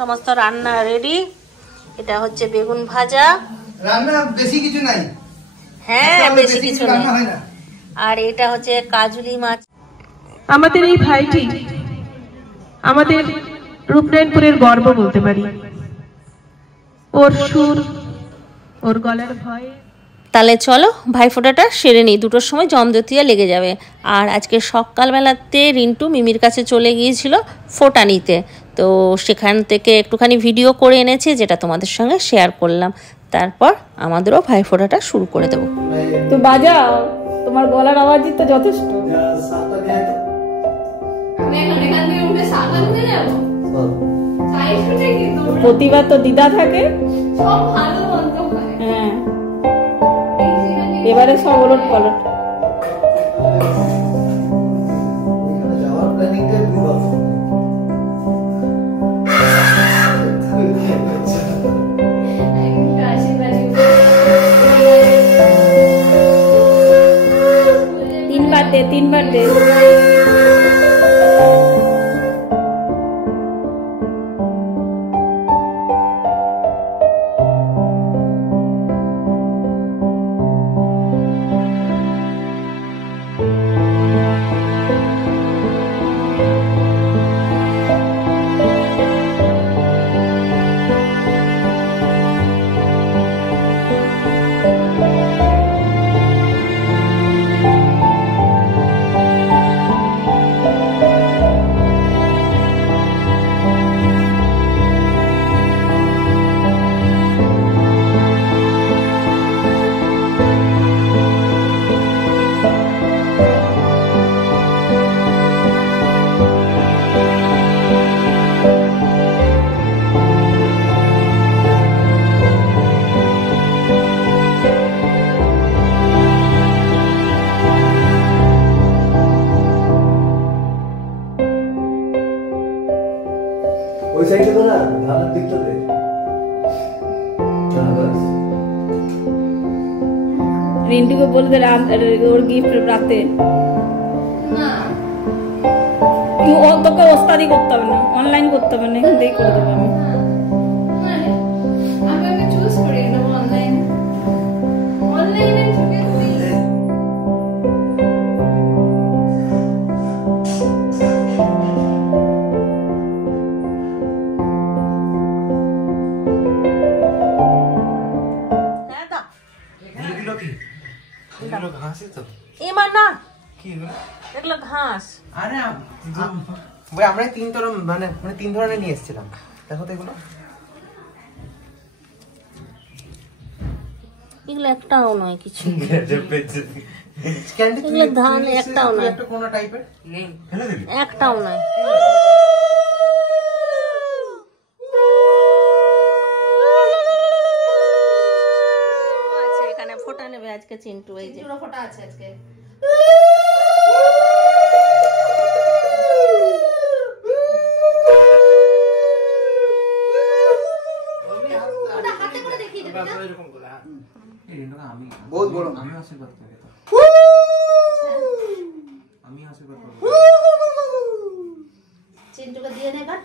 সমস্ত রান্না রেডি। এটা হচ্ছে বেগুন ভাজা, রান্না বেশি কিছু নাই। হ্যাঁ বেশি কিছু নাই। আর এটা হচ্ছে কাজুলি মাছ। আমাদের এই ভাইটি আমাদের রূপনারায়ণপুরের গর্ব বলতে পারি। ওর সুর, ওর গলার ভয়ে। তাহলে চলো ভাইফোঁটাটা সেরে নিই, 2টোর সময় জমদ্বিতীয়া লেগে যাবে। আর আজকে সকালবেলাতে রিন্টু মিমির কাছে চলে গিয়েছিল ফোঁটা নিতে, তো সেখান থেকে একটুখানি ভিডিও করে এনেছে, যেটা তোমাদের সঙ্গে শেয়ার করলাম। তারপর আমাদেরও ভাইফোঁটাটা শুরু করে দেবো। তো বাজাও, তোমার গলার আওয়াজই তো যথেষ্ট। প্রতিবার তো দিদা থাকে, হ্যাঁ এবারে সব ওলট পালট। তিনবার দে রিন্টুকে বলতে ওর গিফট রাতে তোকে ওস্তাদি করতে হবে না, অনলাইন করতে হবে না, এখান থেকেই করে দেবো আমি। আমরা তিন ধরনের নিয়ে এসেছিলাম, দেখো তো এগুলো। এগুলো একটাও নয় কিছু, এগুলো ধান একটাও নয়, কোন টাইপের একটাও নয়। এখানে ফোঁটা নেবে আজকে চিন্টু, এই যে ফোঁটা আছে আজকে। চিন্টুকে দিয়ে নে এবার।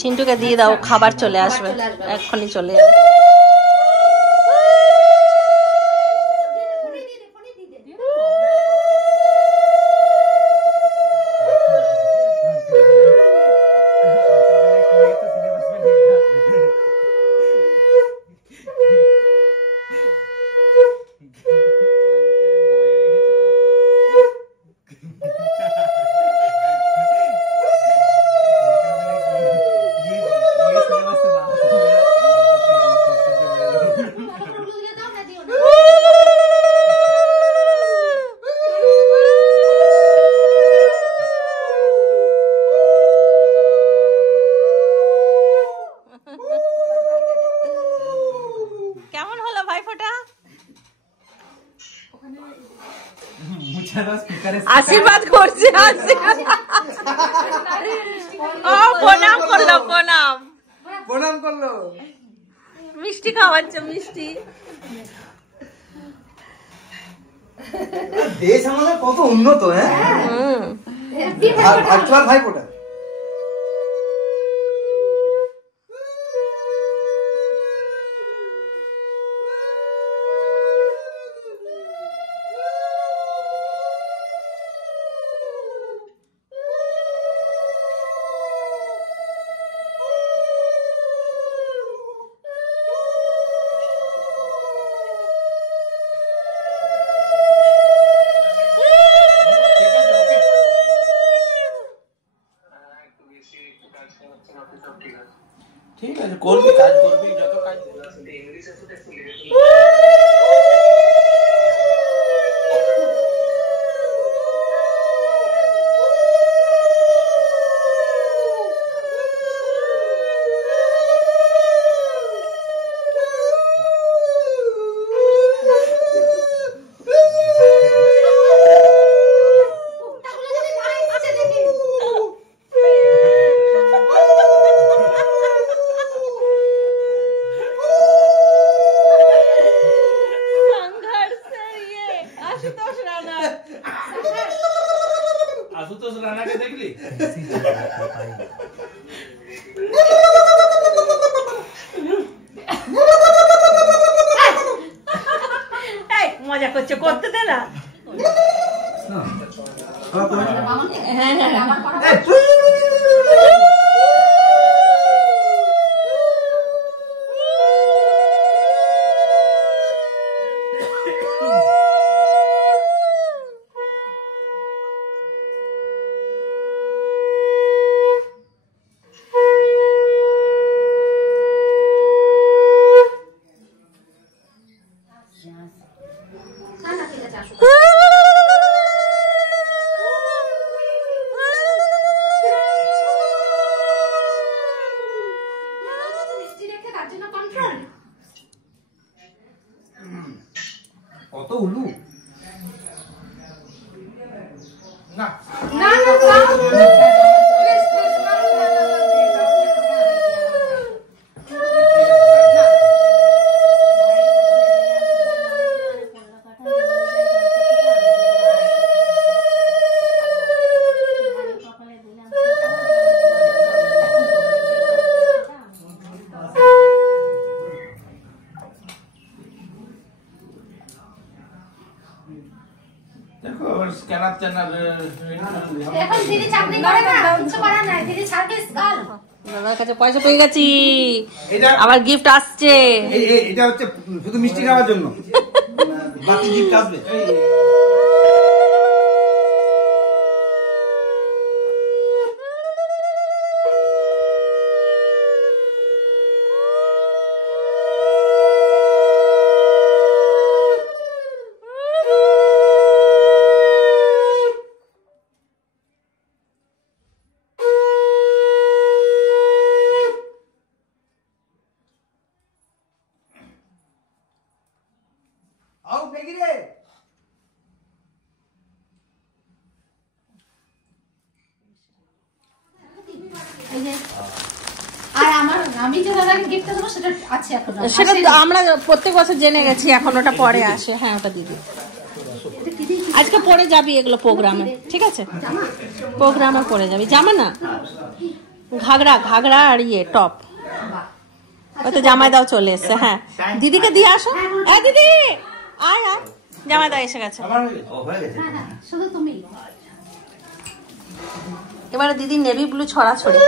চিন্টুকে দিয়ে দাও, খাবার চলে আসবে, এক্ষুনি চলে যাবে। আশীর্বাদ করছে, প্রণাম করলো, প্রণাম করলো, মিষ্টি খাওয়াচ্ছে, মিষ্টি দেশ আমাদের কত উন্নত, হ্যাঁ। আর তোমার ভাই কোটা? ঠিক আছে, করবি, কাজ করবি, যত কাজ আশুতোষ রানাকে দেখলি? মজা করছে, করতে দে না। কত উলু না না দেখো স্ক্যানার চ্যানাল এখন দিদি চাকরি করে না, কিছু করা নাই, দিদি সার্ভিস গার্ল। দাদার কাছে পয়সা পেয়ে গেছি, আবার গিফট আসছে। এটা হচ্ছে শুধু মিষ্টি খাওয়ার জন্য, বাকি গিফট আসবে। আর আমার আমি যে দাদাকে গিফট দেবো সেটা আছে এখন, সেটা তো আমরা প্রত্যেক বছর জেনে গেছি, এখন ওটা পরে আসে। হ্যাঁ, ওটা দিদি আজকে পরে যাবি এগুলো প্রোগ্রামে, ঠিক আছে? প্রোগ্রামে পরে যাবি। জামা না, ঘাগরা, ঘাগরা আর ইয়ে টপ। ওতে জামাই দাও চলে এসছে। হ্যাঁ, দিদিকে দিয়ে আসো। হ্যাঁ দিদি, আয় আয়, জামাই দাও এসে গেছে। শুধু তুমি। এবারে দিদি নেভি ব্লু ছড়াছড়ি।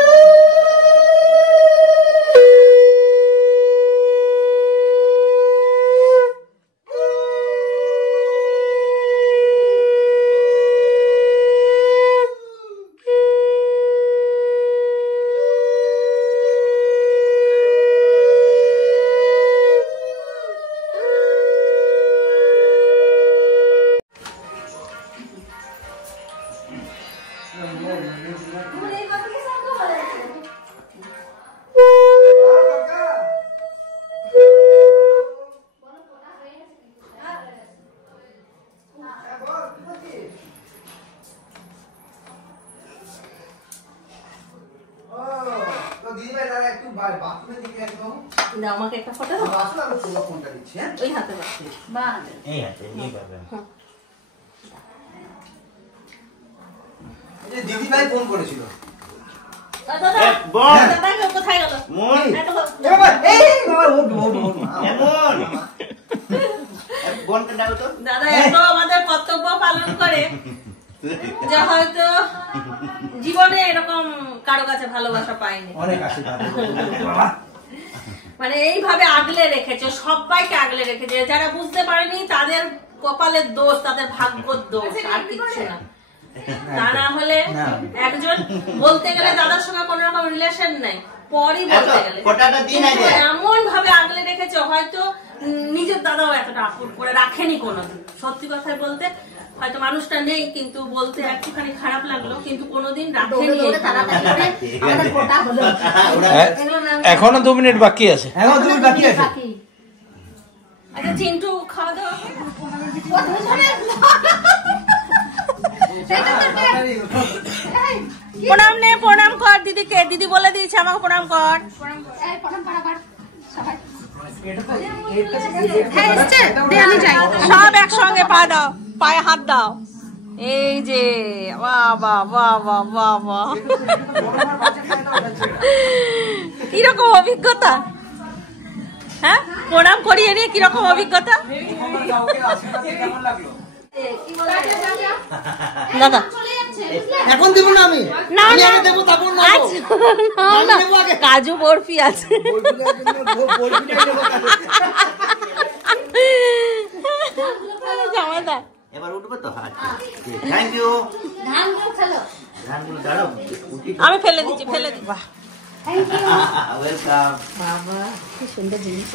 আমাকে একটা ফটো দাও। ওই হাতে দিদি ভাই ফোন করেছিল। কোথায় গেল? দাদা এত আমাদের কর্তব্য পালন করে যে হয়তো জীবনে এরকম কারো কাছে ভালোবাসা পায়নি। মানে এইভাবে আগলে রেখেছে, সবাইকে আগলে রেখেছে। যারা বুঝতে পারেনি তাদের কপালের দোষ, তাদের ভাগ্যর দোষ, আর কিছু না। তা না হলে একজন বলতে গেলে দাদার সঙ্গে কোন রকম রিলেশন নাই, পরই বলতে গেলে এমন ভাবে আগলে রেখেছে, হয়তো নিজের দাদাও এতটা আপন করে রাখেনি কোনোদিন। সত্যি কথাই বলতে হয়তো মানুষটা নেই, কিন্তু বলতে একটুখানি খারাপ লাগলো, কিন্তু কোনোদিন রাখেনি। এখনো 2 মিনিট বাকি আছে। আচ্ছা চিন্টু খাওয়া দাওয়া প্রণাম নে, প্রণাম কর দিদিকে। দিদি বলে দিয়েছে আমাকে প্রণাম কর। সব একসঙ্গে পা দাও, পায়ে হাত দাও। এই যে বাহ বাহ বাহ বাহ বাহ বাহ, কিরকম অভিজ্ঞতা? হ্যাঁ, প্রণাম করিয়ে নিয়ে কিরকম অভিজ্ঞতা দাদা? এখন দেবো না আমি, দেবো তারপর কাজু বরফি আছে। এবার উঠবে তো? Thank you. আমি ফেলে দিচ্ছি, ফেলে দিচ্ছি। ওয়েলকাম।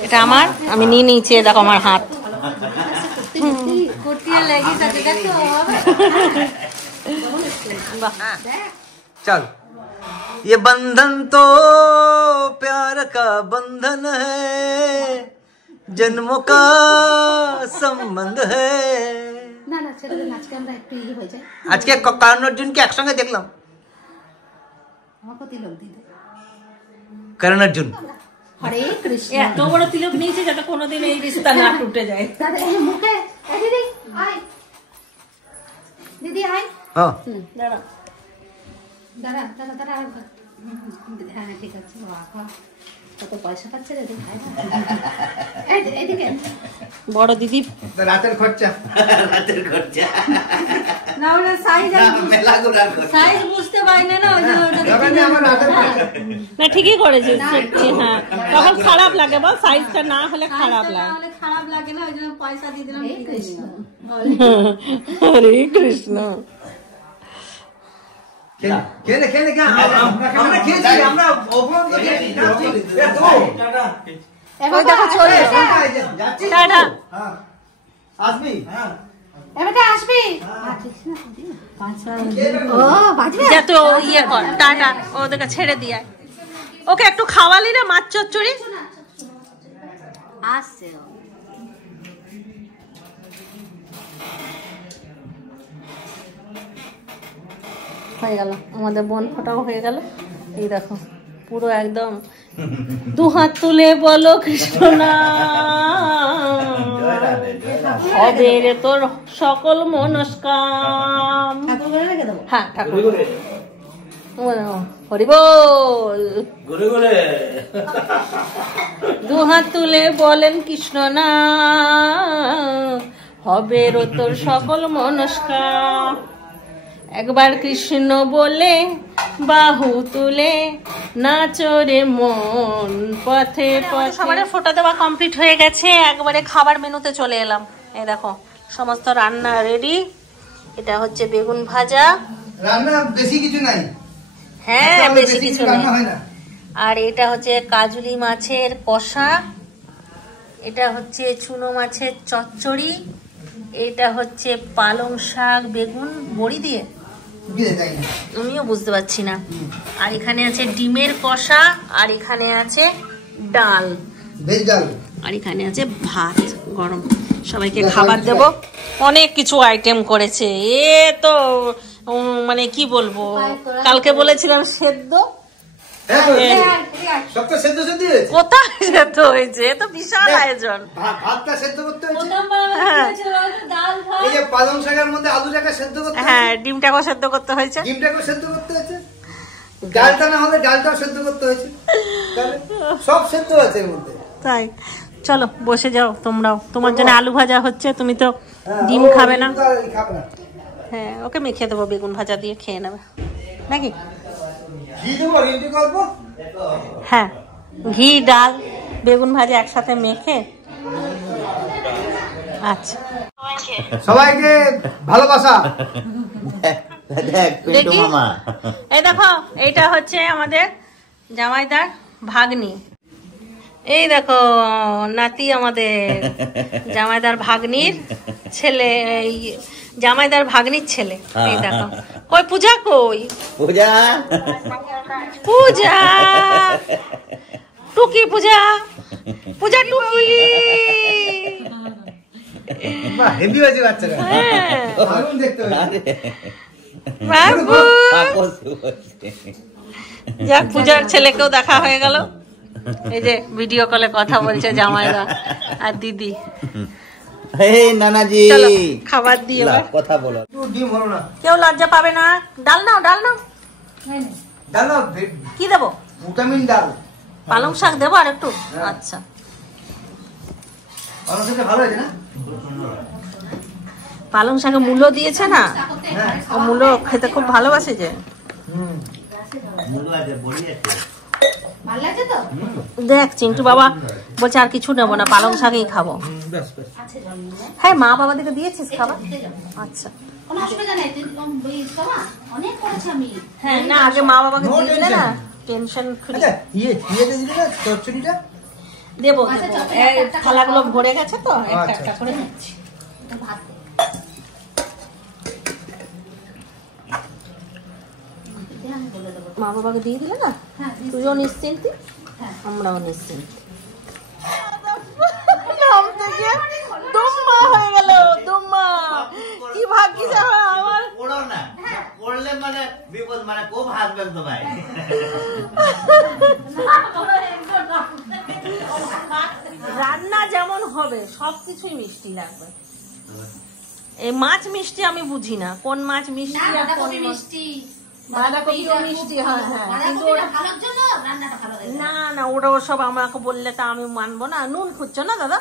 এটা আমার, আমি নিয়ে নিয়েছি। দেখো আমার হাত। चल ये बंधन तो प्यार का बंधन है, जन्मों का संबंध है। না না ছেলেদের নাচকে আমরা একটু ইয়ে হয়ে যায়। আজকে কারণ অর্জুনকে একসঙ্গে দেখলাম। আমাকে তিলক দিতে করণ অর্জুন হরে কৃষ্ণ এত বড় তিলক নিয়েছে যাতে কোনোদিন এই রিশতা না টুটে যায়। দাদা এই মুখে দিদি আয়, দিদি আয়। হ্যাঁ দাঁড়া দাঁড়া দাঁড়া দাঁড়া। হ্যাঁ ঠিক আছে। বাবা কত পয়সা পাচ্ছে রে দিদি। এদিকে বড় দিদি রাতের খরচা না ওরা সাইজ সাইজ বুঝতে পারি না, ওই না ঠিকই করেছিস। হ্যাঁ তখন খারাপ লাগে, বল সাইজটা না হলে খারাপ লাগে। খারাপ লাগে না, ওই জন্য পয়সা দিয়ে দিলাম। হরে কৃষ্ণ। খেলে খেলে আমরা খেয়েছি, আমরা এবার দেখো চলে টাটা। আসবি? এবার আসবি? ও বাজবে যা তো ইয়ে কর, টাটা। ওদেরকে ছেড়ে দিয়ে ওকে একটু খাওয়ালি না মাছ চচ্চড়ি। আসছে হয়ে গেল, আমাদের বোন ফোটাও হয়ে গেল। এই দেখো পুরো একদম 2 হাত তুলে বলো কৃষ্ণ নাম, হবে রে তোর সকল মনস্কাম। হ্যাঁ ঠাকুর হরি বল। 2 হাত তুলে বলেন কৃষ্ণ নাম, হবে রে তোর সকল মনস্কাম। একবার কৃষ্ণ বলে বাহু তুলে নাচরে মন পথে পথে। সবার ফোটা দেওয়া কমপ্লিট হয়ে গেছে, একবারে খাবার মেনুতে চলে এলাম। এই দেখো সমস্ত রান্না রেডি। এটা হচ্ছে বেগুন ভাজা। রান্না বেশি কিছু নাই। হ্যাঁ বেশি কিছু নাই। আর এটা হচ্ছে কাজুলি মাছের কষা, এটা হচ্ছে চুনো মাছের চচ্চড়ি, এটা হচ্ছে পালং শাক বেগুন বড়ি দিয়ে, আমিও বুঝতে পারছি না। আর এখানে আছে ডিমের কষা, আর এখানে আছে ডাল, ভেজ ডাল, আর এখানে আছে ভাত গরম। সবাইকে খাবার দেব। অনেক কিছু আইটেম করেছে। এ তো মানে কি বলবো, কালকে বলেছিলাম সেদ্ধ, কোথায় সেদ্ধ হয়েছে? এ তো বিশাল আয়োজন। যে পালং শাকের মধ্যে আলুটাকে সেদ্ধ করতে, হ্যাঁ ডিমটাকেও সেদ্ধ করতে হয়েছে, ডিমটাকেও সেদ্ধ করতে হয়েছে, ডালটা না হলে ডালটাও সেদ্ধ করতে হয়েছে, সব সেদ্ধ আছে এর মধ্যে। তাই চলো বসে যাও তোমরাও, তোমার জন্য আলু ভাজা হচ্ছে, তুমি তো ডিম খাবে না। হ্যাঁ ওকে মেখে দেবো বেগুন ভাজা দিয়ে, খেয়ে নেবে নাকি? হ্যাঁ ঘি ডাল বেগুন ভাজা একসাথে মেখে। আচ্ছা সবাইকে ভালোবাসা। দেখি এই দেখো, এইটা হচ্ছে আমাদের জামাইদার ভাগ্নি। এই দেখো নাতি আমাদের জামাইদার ভাগ্নির ছেলে, এই জামাইদার ভাগ্নির ছেলে। এই দেখো কই পূজা, কই পূজা, পূজা টুকি, পূজা পূজা টুকি। হেভি হয়েছে বাচ্চাটা, দারুণ দেখতে হয়েছে। বাবু যাক, পূজার ছেলেকেও দেখা হয়ে গেল। এই যে ভিডিও কলে কথা বলছে জামাইরা আর দিদি। নানাজি চলো খাবার দিয়ে কথা বলো। ডিম হলো না, কেউ লজ্জা পাবে না। ডাল নাও, ডাল নাও। ডাল না, কি দেবো? ভিটামিন ডাল, পালং শাক দেবো আর একটু। আচ্ছা পালং শাকটা ভালো হয়েছে না? পালং শাকে মূলো দিয়েছে না, ও মূলো খেতে খুব ভালোবাসে যে। দেখ চিন্টু বাবা বলছে আর কিছু নেবো না, পালং শাকেই খাবো। হ্যাঁ মা বাবা দিকে দিয়েছিস খাবার? আচ্ছা হ্যাঁ, না আগে মা বাবাকে দিয়ে দিলে না টেনশন ফ্রি। দেবো থালাগুলো ভরে গেছে তো, একটা একটা করে দিচ্ছি। মা বাবাকে দিয়ে দিলে না, তুইও নিশ্চিন্তি আমরাও নিশ্চিন্তি। হয়ে গেল দুম্মা, কি ভাগ্যিস আমার। পড়লে মানে বিপদ, মানে খুব হাসবেন তোমায়। রান্না যেমন হবে সবকিছুই মিষ্টি লাগবে। এই মাছ মিষ্টি আমি বুঝি না, কোন মাছ মিষ্টি আর কোন মিষ্টি। বাঁধাকপিও মিষ্টি হয়, হ্যাঁ কিন্তু না না ওটা সব আমাকে বললে তা আমি মানবো না। নুন খুঁজছো না দাদা?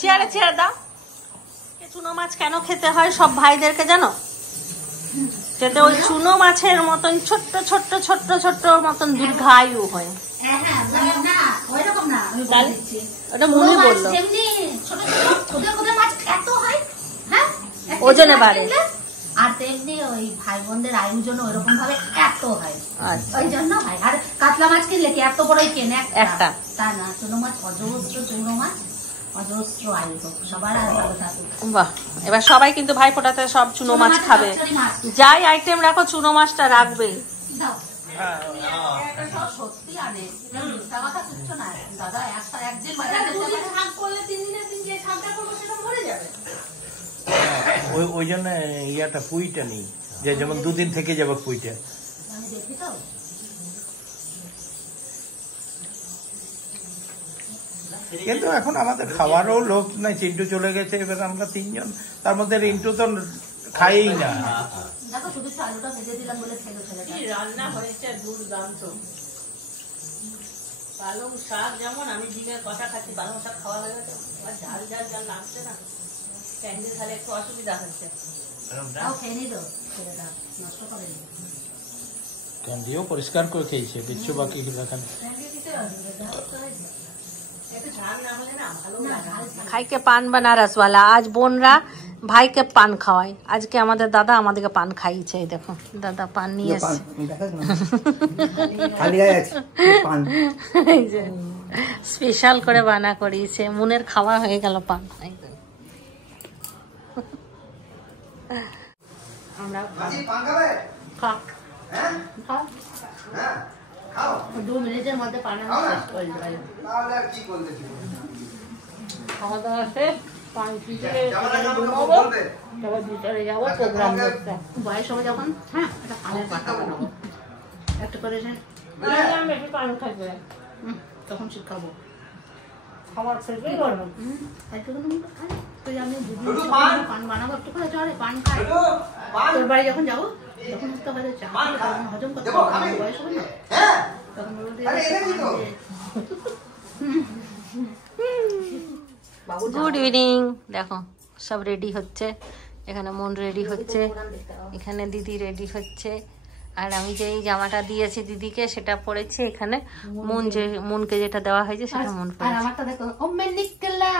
চেয়ারে চেয়ারে দাও। চুনো মাছ কেন খেতে হয় সব ভাইদেরকে জানো? যাতে ওই চুনো মাছের মতন ছোট্ট ছোট্ট ছোট্ট ছোট্ট মতন দীর্ঘায়ু হয়। ওটা মুনি বললো ওজনে বাড়ে, আর তেমনি ওই ভাই বোনদের আয়ুর জন্য ওইরকম ভাবে এত হয়, ওই জন্য হয়। আর কাতলা মাছ কিনলে কি এত বড়ই কেনে একটা, তা না। চুনো মাছ অজস্র, চুনো মাছ অজস্র আয়ু, সবার আর ভালো থাকুক। বাহ, এবার সবাই কিন্তু ভাই ফোটাতে সব চুনো মাছ খাবে, যাই আইটেম রাখো চুনো মাছটা রাখবে। সত্যি আনে কথা কিচ্ছু না দাদা, একদিন শাক করলে 3 দিনের দিন যে শাকটা করবো সেটা মরে যাবে। ওই জন্য ইয়াটা পুইটা নেই, যে যেমন 2 দিন থেকে যাবে পুইটা। আমি দেখি তো কিন্তু এখন আমাদের খাওয়ারও লোক নাই, চিন্টু চলে গেছে, এবার আমরা 3 জন, তার মধ্যে রিন্টু তো খাইই না। দেখো শুধু আলুটা ভেজে দিলাম বলে খেলো ছেলেটা। রান্না হয়েছে দুর্দান্ত। পালং শাক যেমন আমি দিনের কথা খাচ্ছি, পালং শাক খাওয়া হয়ে গেছে, ঝাল ঝাল ঝাল লাগছে না, ক্যান্ডিল খালে একটু অসুবিধা হচ্ছে। খেয়ে নিল ছেলেটা, নষ্ট করেনি। ক্যান্ডিও পরিষ্কার করে খেয়েছে, কিচ্ছু বাকি রাখেন। भाई के पान बनारस वाला आज बोनरा भाई के पान खवाई। आज के हमारे दादा हमारे पान खाई चाहिए। देखो दादा पान नहीं है, स्पेशल करे बाना करिয়েছে, মুনের খাওয়া হয়ে গেল পান। আমরা খা খা 2 মিনিটের মধ্যে পান শেষ করে দেব। তাহলে আর কি বলতেছি, খাওয়া দাওয়া শেষ, পান পিছিয়ে ঘুমাবো, তারপর ভিতরে যাবো প্রোগ্রাম দেখতে। বয়স হবে যখন, হ্যাঁ একটা পানের পাতা বানাবো, একটা করে বেশি পান খাবে তখন শিখাবো। খাবার শেষ কি করবো? তুই আমি পান বানাবো একটু করে চলে পান খাই তোর বাড়ি যখন যাবো তখন তো হয়তো চা হজম করতে বয়স হবে না তখন গুড ইভিনিং। দেখো সব রেডি হচ্ছে, এখানে মন রেডি হচ্ছে, এখানে দিদি রেডি হচ্ছে, আর আমি যে এই জামাটা দিয়েছি দিদিকে সেটা পরেছি। এখানে মনকে যেটা দেওয়া হয়েছে সেটা মন পরেছে। আর আমারটা দেখো ও মে নিকলা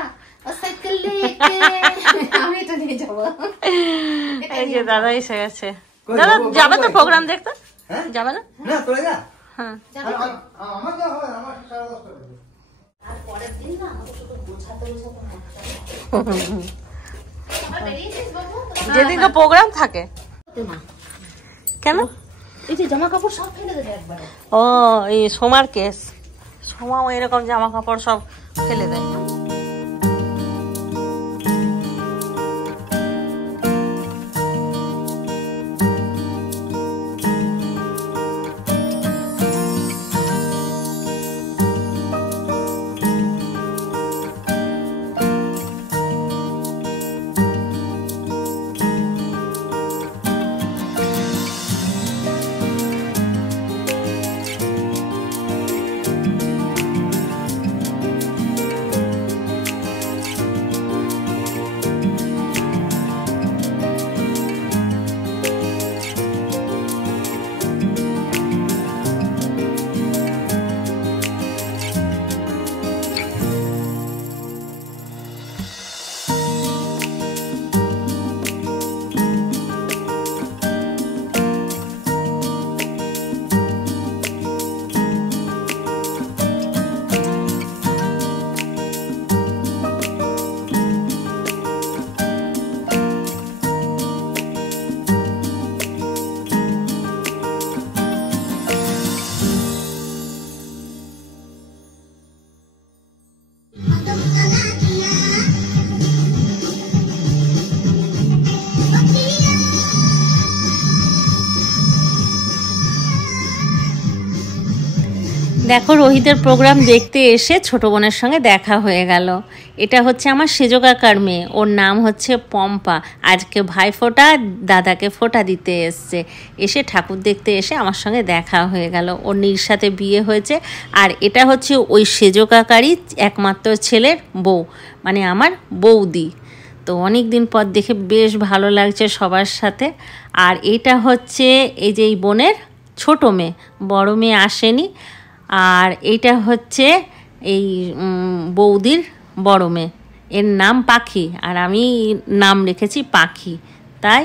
ও সাইকেল লেকে আমি এটা নিয়ে যাব। এই যে দাদা এসে গেছে। দাদা যাবে তো প্রোগ্রাম দেখতে? যাবে না? না তোরা যা। হ্যাঁ আমার যা হয় আমার 10:30 বাজে। আর পরের দিন না আমাকে শুধু গোছাতে যেদিনকে প্রোগ্রাম থাকে। কেন? এই যে জামা কাপড় সব ফেলে দেবে একবারে। ও এই সোমার কেস, সোমাও এরকম জামা কাপড় সব ফেলে দেয়। দেখো রোহিতের প্রোগ্রাম দেখতে এসে ছোট বোনের সঙ্গে দেখা হয়ে গেল। এটা হচ্ছে আমার সেজো কাকার মেয়ে, ওর নাম হচ্ছে পম্পা। আজকে ভাইফোঁটা, দাদাকে ফোঁটা দিতে এসছে। এসে ঠাকুর দেখতে এসে আমার সঙ্গে দেখা হয়ে গেল। ওর নীর সাথে বিয়ে হয়েছে। আর এটা হচ্ছে ওই সেজো কাকারই একমাত্র ছেলের বউ, মানে আমার বৌদি। তো অনেক দিন পর দেখে বেশ ভালো লাগছে সবার সাথে। আর এটা হচ্ছে এই যে এই বোনের ছোট মেয়ে, বড় মেয়ে আসেনি। আর এইটা হচ্ছে এই বৌদির বড় মেয়ে, এর নাম পাখি, আর আমি নাম রেখেছি পাখি। তাই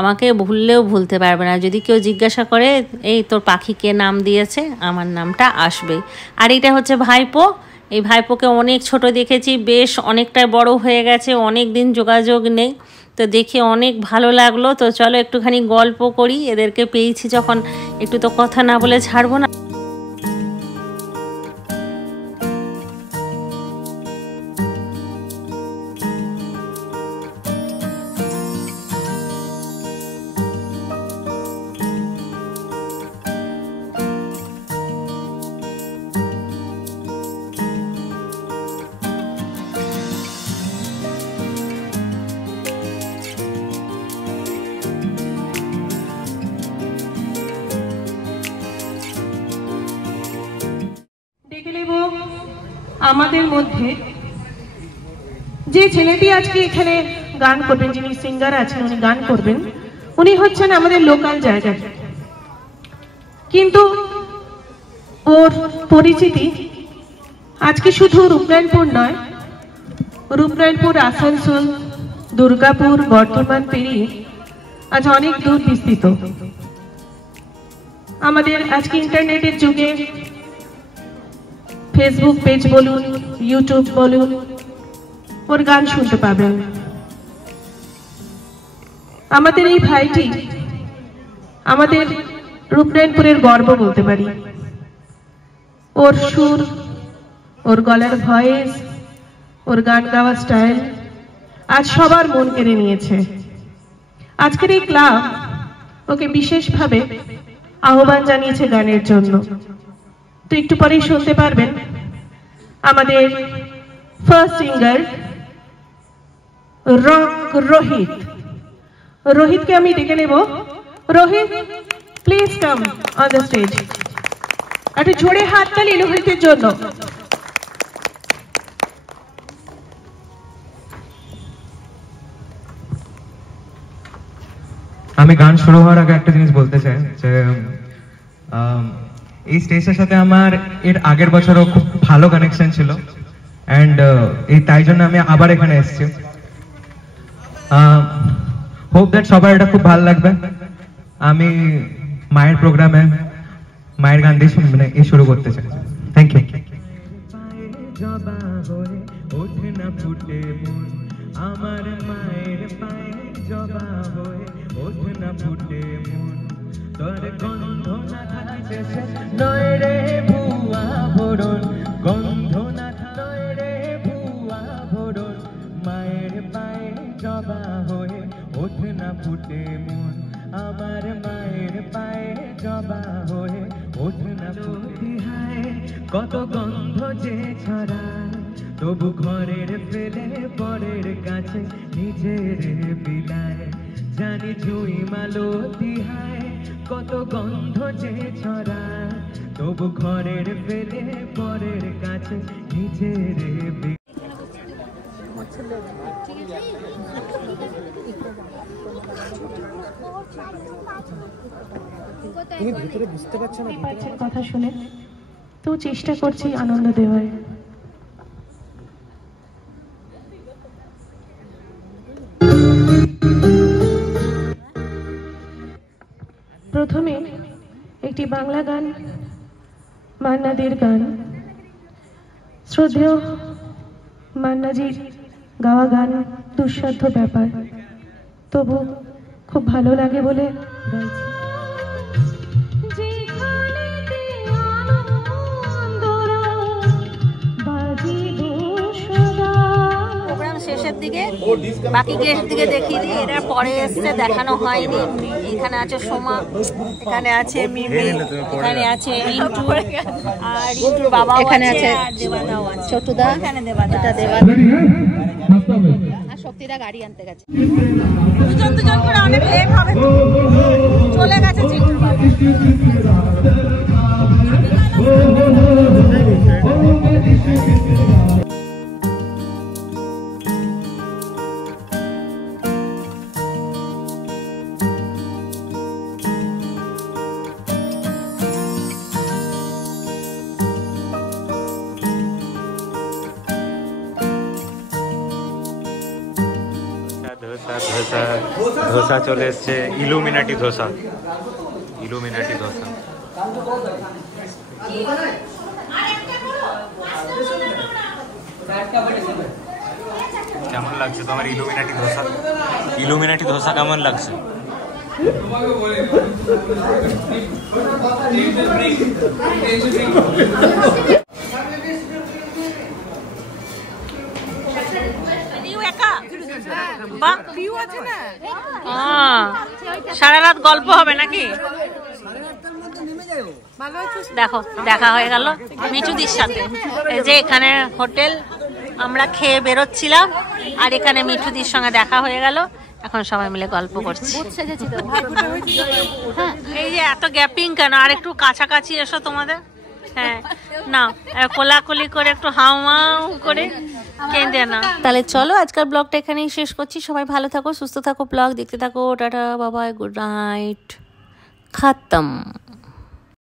আমাকে ভুললেও ভুলতে পারবে না। যদি কেউ জিজ্ঞাসা করে এই তোর পাখি কে নাম দিয়েছে, আমার নামটা আসবেই। আর এটা হচ্ছে ভাইপো। এই ভাইপোকে অনেক ছোট দেখেছি, বেশ অনেকটাই বড় হয়ে গেছে, অনেক দিন যোগাযোগ নেই। তো দেখে অনেক ভালো লাগলো। তো চলো একটুখানি গল্প করি, এদেরকে পেয়েছি যখন একটু তো কথা না বলে ছাড়বো না। আমাদের মধ্যে যে ছেলেটি আজকে এখানে গান করবেন, যিনি সিঙ্গার আছেন, উনি গান করবেন, উনি হচ্ছেন আমাদের লোকাল জায়গায়, কিন্তু ওর পরিচিতি আজকে শুধু রূপনারায়ণপুর নয়, রূপনারায়ণপুর, আসানসোল, দুর্গাপুর, বর্ধমান পেরিয়ে আজ অনেক দূর বিস্তৃত। আমাদের আজকে ইন্টারনেটের যুগে ফেসবুক পেজ বলুন, ইউটিউব বলুন, ওর গান শুনতে পাবেন। আমাদের এই ভাইটি আমাদের রূপনারায়ণপুরের গর্ব বলতে পারি। ওর সুর, ওর গলার ভয়েস, ওর গান গাওয়ার স্টাইল আজ সবার মন কেড়ে নিয়েছে। আজকের এই ক্লাব ওকে বিশেষভাবে আহ্বান জানিয়েছে গানের জন্য। তো একটু পরেই শুনতে পারবেন আমাদের First singer, Rohit. Rohit ke ami ডেকে নেব। Rohit, please come on the stage. একটু জোরে হাততালি রোহিতের জন্য। আমি গান শুরু হওয়ার আগে একটা জিনিস বলতে চাই যে এই স্টেজের সাথে আমার এর আগের বছরও খুব ভালো কানেকশন ছিল এন্ড এই তাই জন্য আমি আবার এখানে এসেছি। হোপ দ্যাট সবার এটা খুব ভালো লাগবে। আমি মায়ের প্রোগ্রামে মায়ের গান দিয়ে শুরু করতে চাই। Thank you. আমার মায়ের পায়ে জবা হয়ে ওঠে না ফুটে মন, তোর গন্ধ না থাকছে নয় রে ভুয়া ভরণ, গন্ধ না নয় রে ভুয়া ভরণ, মায়ের পায়ে জবা হয়ে ওঠে না ফুটে মন, আমার মায়ের পায়ে জবা হয়ে ওঠে না ফুটে। হায় কত গন্ধ যে ছড়ায়, তবু ঘরের ফেলে পরের কাছে নিজের বিলায়, জানি জুই মালতি হায় কত গন্ধ যে ছড়ায়, তবু ঘরের ফেলে পরের কাছে নিজের তুমি ভিতরে বুঝতে পারছো না কথা শুনে তো চেষ্টা করছি আনন্দ দেওয়ার। প্রথমে একটি বাংলা গান, মান্নাদের গান। শ্রদ্ধেয় মান্নাজির গাওয়া গান দুঃসাধ্য ব্যাপার, তবু খুব ভালো লাগে বলে গাইছি। প্রোগ্রাম শেষের দিকে বাকি গেস্ট দিকে দেখিয়ে দিই, এরা পরে এসছে দেখানো হয়নি। এখানে আছে সোমা, এখানে আছে মিমি, এখানে আছে রিন্টু, আর রিন্টুর বাবা এখানে আছে, দেবাদাও আছে, ছোটদা এখানে, দেবাদা আর শক্তিদা গাড়ি আনতে গেছে। দুজন দুজন করে অনেক লেট হবে, চলে গেছে চিন্টুর বাবা। ধোসা চলে এসছে, ইলুমিনাটি ধোসা, ইলুমিনাটি ধোসা। কেমন লাগছে তোমার ইলুমিনাটি ধোসা? ইলুমিনাটি ধোসা কেমন লাগছে? সারা রাত গল্প হবে নাকি? দেখো দেখা হয়ে গেল মিঠুদির সাথে। এই যে এখানে হোটেল, আমরা খেয়ে বেরোচ্ছিলাম আর এখানে মিঠুদির সঙ্গে দেখা হয়ে গেল। এখন সবাই মিলে গল্প করছি। এই যে এত গ্যাপিং কেন? আর একটু কাছাকাছি এসো তোমাদের। হ্যাঁ না, কোলাকুলি করে একটু হাউ হাউ করে কেঁদে না। তাহলে চলো আজকাল ব্লগটা এখানেই শেষ করছি। সবাই ভালো থাকো, সুস্থ থাকো, ব্লগ দেখতে থাকো। টাটা, বাবাই, গুড নাইট, খতম।